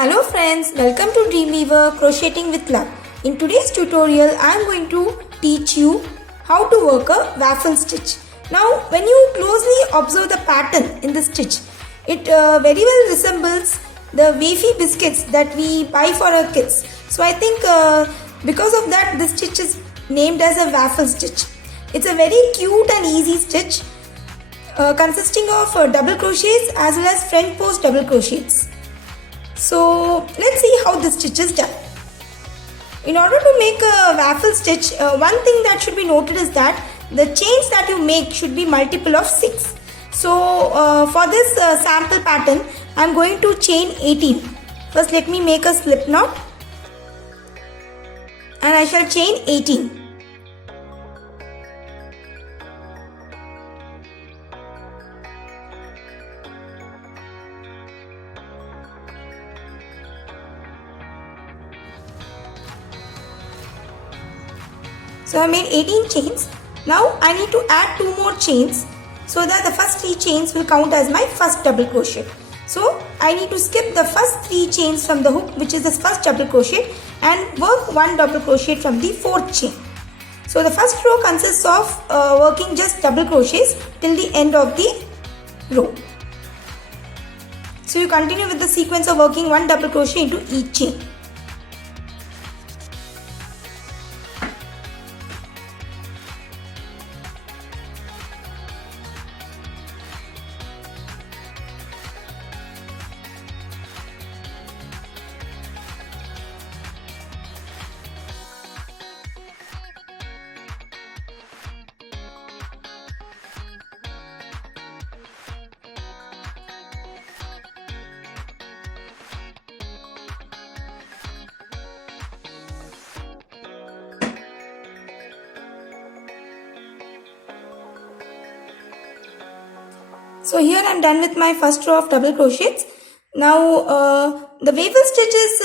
Hello friends, welcome to Dreamweaver Crocheting with Love. In today's tutorial, I am going to teach you how to work a waffle stitch. Now, when you closely observe the pattern in the stitch, it very well resembles the wafy biscuits that we buy for our kids. So I think because of that, this stitch is named as a waffle stitch. It's a very cute and easy stitch consisting of double crochets as well as front post double crochets. So let's see how this stitch is done. In order to make a waffle stitch, one thing that should be noted is that the chains that you make should be multiple of 6. So for this sample pattern, I am going to chain 18. First let me make a slip knot and I shall chain 18. So I made 18 chains. Now I need to add 2 more chains so that the first 3 chains will count as my first double crochet. So I need to skip the first 3 chains from the hook, which is the first double crochet, and work 1 double crochet from the 4th chain. So the first row consists of working just double crochets till the end of the row. So you continue with the sequence of working 1 double crochet into each chain. So here I am done with my first row of double crochets. Now the waffle stitch is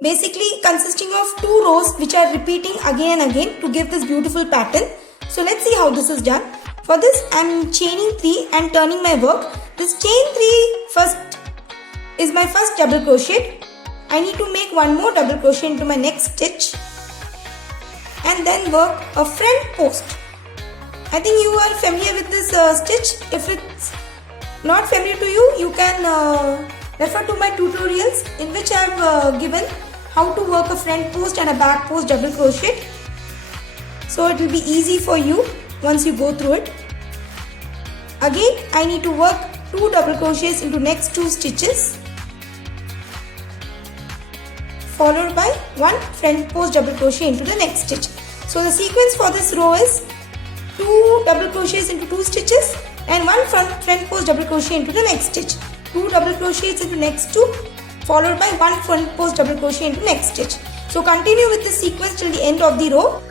basically consisting of 2 rows which are repeating again and again to give this beautiful pattern. So let's see how this is done. For this I am chaining 3 and turning my work. This chain 3 first is my first double crochet. I need to make 1 more double crochet into my next stitch and then work a front post. I think you are familiar with this stitch. If it's not familiar to you, you can refer to my tutorials in which I have given how to work a front post and a back post double crochet. So it will be easy for you once you go through it. Again, I need to work 2 double crochets into next 2 stitches, followed by 1 front post double crochet into the next stitch. So the sequence for this row is 2 double crochets into 2 stitches and 1 front post double crochet into the next stitch, 2 double crochets into next 2, followed by 1 front post double crochet into next stitch. So continue with this sequence till the end of the row.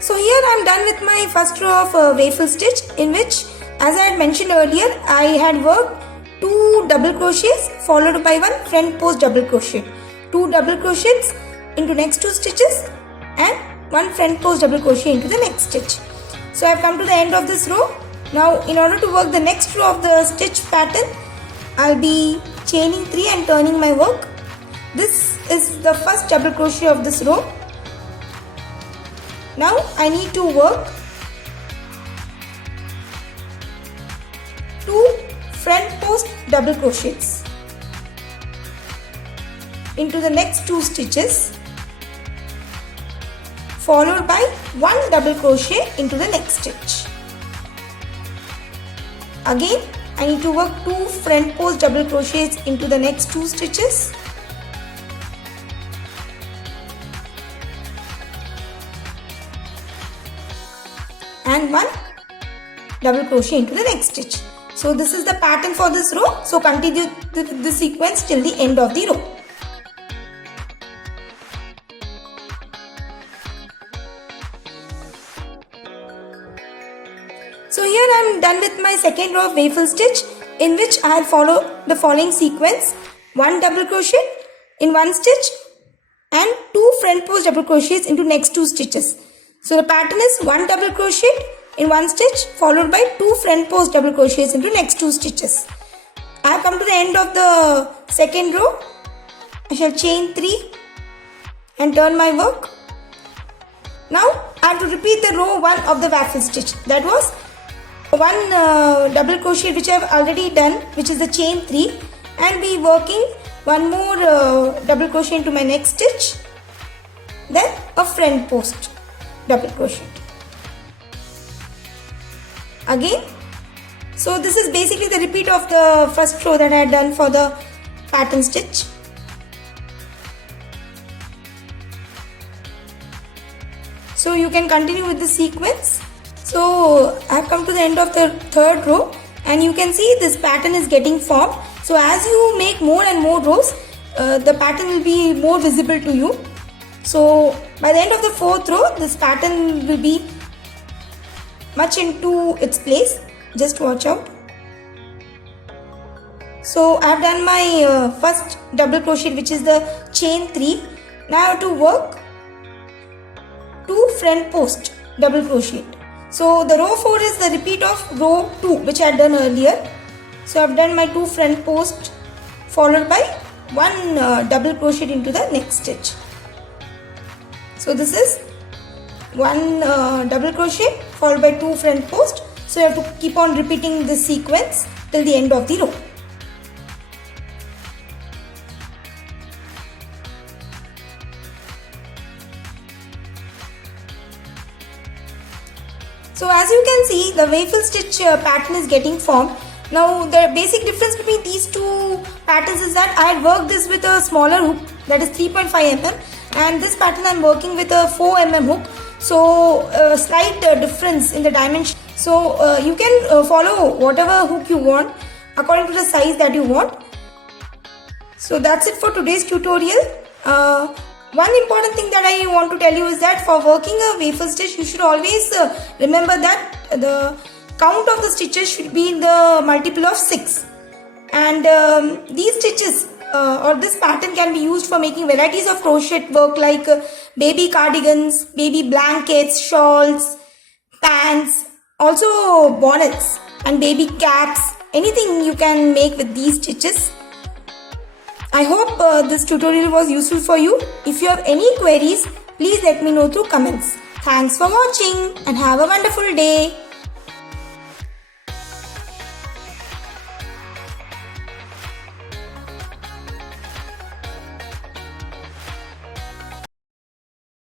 So here I am done with my first row of waffle stitch, in which, as I had mentioned earlier, I had worked 2 double crochets followed by 1 front post double crochet, 2 double crochets into next 2 stitches and 1 front post double crochet into the next stitch. So I have come to the end of this row. Now in order to work the next row of the stitch pattern, I will be chaining 3 and turning my work. This is the first double crochet of this row. Now I need to work 2 front post double crochets into the next 2 stitches, followed by 1 double crochet into the next stitch. Again, I need to work 2 front post double crochets into the next 2 stitches, and 1 double crochet into the next stitch. So this is the pattern for this row. So continue the sequence till the end of the row. So here I am done with my second row of waffle stitch, in which I will follow the following sequence: 1 double crochet in 1 stitch and 2 front post double crochets into next 2 stitches. So the pattern is 1 double crochet in 1 stitch followed by 2 front post double crochets into next 2 stitches. I have come to the end of the second row. I shall chain 3 and turn my work. Now I have to repeat the row 1 of the waffle stitch. That was one double crochet which I have already done, which is the chain 3, and be working one more double crochet into my next stitch, then a front post double crochet again. So this is basically the repeat of the first row that I had done for the pattern stitch. So you can continue with the sequence. So I have come to the end of the third row, and you can see this pattern is getting formed. So as you make more and more rows, the pattern will be more visible to you. So by the end of the fourth row, this pattern will be much into its place. Just watch out. So I have done my first double crochet, which is the chain 3. Now I have to work 2 front post double crochet. So the row 4 is the repeat of row 2, which I had done earlier. So I have done my 2 front post followed by 1 double crochet into the next stitch. So this is 1 double crochet followed by 2 front post. So you have to keep on repeating this sequence till the end of the row. So as you can see, the waffle stitch pattern is getting formed. Now the basic difference between these two patterns is that I had worked this with a smaller hook, that is 3.5 mm, and this pattern I am working with a 4 mm hook. So a slight difference in the dimension. So you can follow whatever hook you want according to the size that you want. So that's it for today's tutorial. One important thing that I want to tell you is that for working a waffle stitch, you should always remember that the count of the stitches should be in the multiple of 6. And these stitches or this pattern can be used for making varieties of crochet work like baby cardigans, baby blankets, shawls, pants, also bonnets and baby caps. Anything you can make with these stitches. I hope this tutorial was useful for you. If you have any queries, please let me know through comments. Thanks for watching and have a wonderful day.